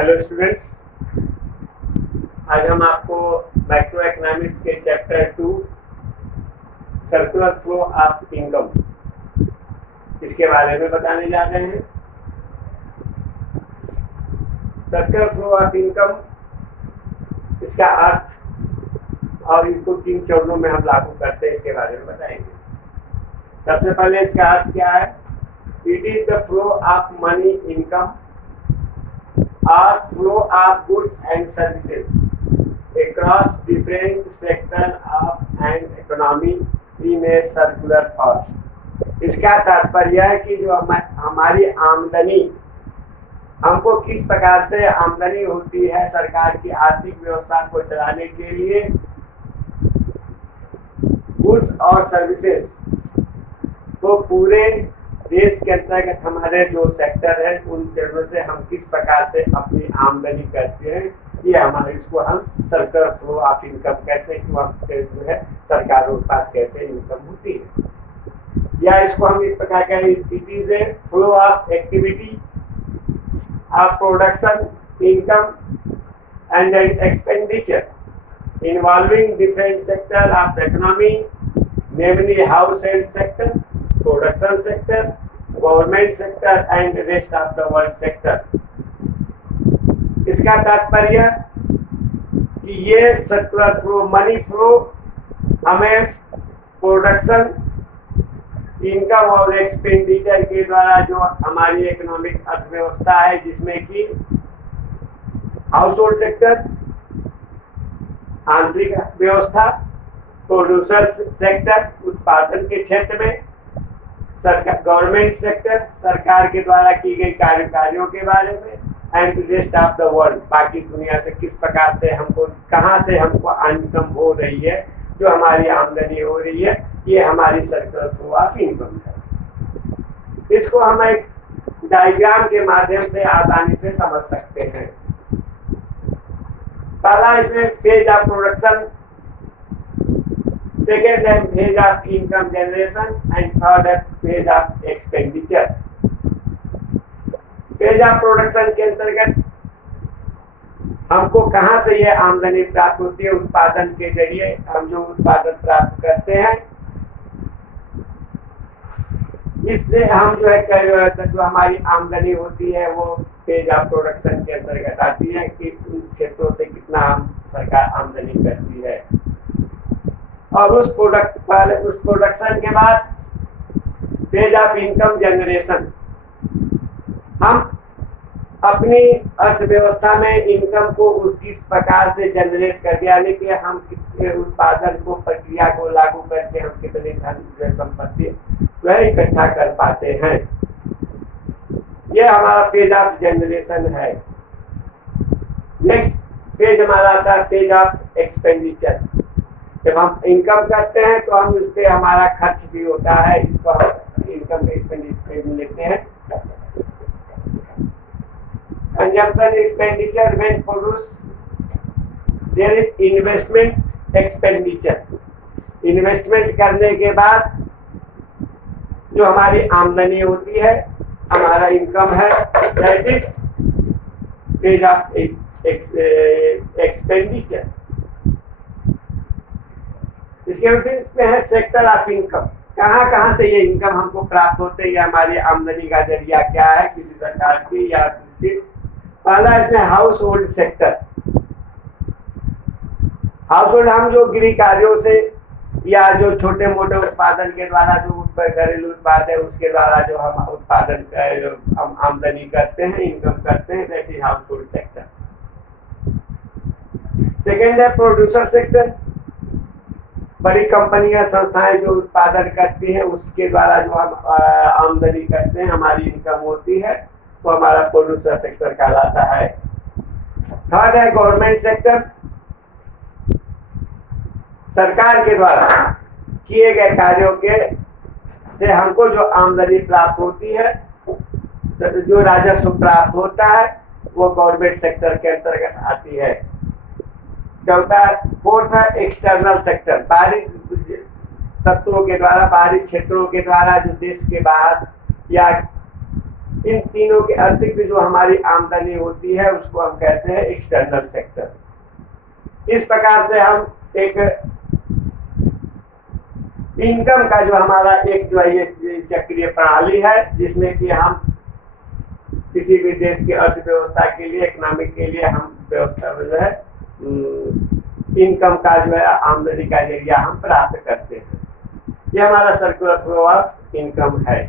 Hello students, आज हम आपको माइक्रो इकोनॉमिक्स के chapter 2 circular flow of income इसके बारे में बताने जा रहे हैं। सर्कुलर फ्लो ऑफ इनकम, इसका अर्थ और इनको 3 चरणों में हम लागू करते हैं, इसके बारे में बताएंगे। सबसे पहले इसका अर्थ क्या है? It is the flow of money income or flow of goods and services across different sectors of an economy in a circular fashion। इसका तात्पर्य है कि जो हमारी आमदनी, हमको किस प्रकार से आमदनी होती है सरकार की आर्थिक व्यवस्था को चलाने के लिए, गुड्स और सर्विसेज तो पूरे देश के अंतर्गत हमारे जो सेक्टर है उन चरणों से हम किस प्रकार से अपनी आमदनी करते हैं, ये हमारे इसको हम सर्कुलर फ्लो ऑफ इनकम कहते हैं कि वहाँ जो है सरकारों के पास कैसे इनकम होती है। या इसको हम इस प्रकार कहें, it is a flow of activity of production, income and expenditure involving different sector of economy, namely house hold sector, production sector, government sector and rest of the world sector. इसका तात्पर्य कि ये सर्कुलर फ्लो, मनी फ्लो हमें production, income और expenditure के द्वारा जो हमारी इकोनॉमिक अर्थव्यवस्था है, जिसमें कि हाउस होल्ड सेक्टर, आंतरिक व्यवस्था, प्रोड्यूसर सेक्टर उत्पादन के क्षेत्र में, सरकार गवर्नमेंट सेक्टर सरकार के द्वारा की गई कार्यों के बारे में, and rest of the world बाकी दुनिया से किस प्रकार से हमको, कहाँ से हमको इनकम हो रही है, जो हमारी आमदनी हो रही है, ये हमारी सर्कुलर फ्लो ऑफ इनकम है। इसको हम एक डायग्राम के माध्यम से आसानी से समझ सकते हैं। पहला इसमें फेज ऑफ प्रोडक्शन, सेकेंड है phase of income generation and third है phase of expenditure. Phase of production के अंतर्गत हमको कहां से ये आमदनी प्राप्त होती है, उत्पादन के जरिए हम जो उत्पादन प्राप्त करते हैं, इससे हम जो है जो हमारी आमदनी होती है वो फेज ऑफ प्रोडक्शन के अंतर्गत आती है कि उन क्षेत्रों से कितना सरकार आमदनी करती है। और उस प्रोडक्शन के बाद फेज ऑफ इनकम जनरेशन, हम अपनी अर्थव्यवस्था में इनकम को किस प्रकार से जनरेट कर दिया, यानी कि हम कितने उत्पादन को, प्रक्रिया को लागू करके हम कितने धन संपत्ति वह इकट्ठा कर पाते हैं, यह हमारा फेज ऑफ जनरेशन है। नेक्स्ट फेज हमारा आता है फेज ऑफ एक्सपेंडिचर। जब हम इनकम करते हैं तो हम उस पर हमारा खर्च भी होता है, इसको हम इनकम एक्सपेंडिचर में लेते हैं। Consumption expenditure when produce, there is investment expenditure. Investment करने के बाद जो हमारी आमदनी होती है, हमारा इनकम है, that is phase of expenditure. इसके बाद इसमें है सेक्टर ऑफ इनकम, कहाँ से ये इनकम हमको प्राप्त होते हैं, या हमारी आमदनी का जरिया क्या है किसी सरकार की या दूसरी। पहला इसमें house hold sector. House hold हम जो गृह कार्यों से या जो छोटे मोटे उत्पादन के द्वारा जो घरेलू उत्पाद है उसके द्वारा जो हम उत्पादन हम आमदनी करते हैं, इनकम करते हैं, that is house hold sector. Second है प्रोड्यूसर सेक्टर। बड़ी कंपनियां, संस्थाएं जो उत्पादन करती हैं उसके द्वारा जो हम आमदनी करते हैं, हमारी इनकम होती है, तो हमारा प्रोड्यूसर सेक्टर कहलाता है। थर्ड है गवर्नमेंट सेक्टर। सरकार के द्वारा किए गए कार्यों के से हमको जो आमदनी प्राप्त होती है, जो राजस्व प्राप्त होता है, वो गवर्नमेंट सेक्टर के अंतर्गत आती है। चौथा, फोर्थ है एक्सटर्नल सेक्टर। बाहरी तत्वों के द्वारा, बाहरी क्षेत्रों के द्वारा जो देश के बाहर या इन तीनों के अतिरिक्त जो हमारी आमदनी होती है उसको हम कहते हैं एक्सटर्नल सेक्टर। इस प्रकार से हम एक इनकम का जो हमारा एक जो है ये चक्रीय प्रणाली है, जिसमें कि हम किसी भी देश की अर्थव्यवस्था के लिए, इकोनॉमिक के लिए हम व्यवस्था में जो है इनकम का जो है आमदनी का जरिया हम प्राप्त करते हैं। ये हमारा सर्कुलर फ्लो ऑफ इनकम है।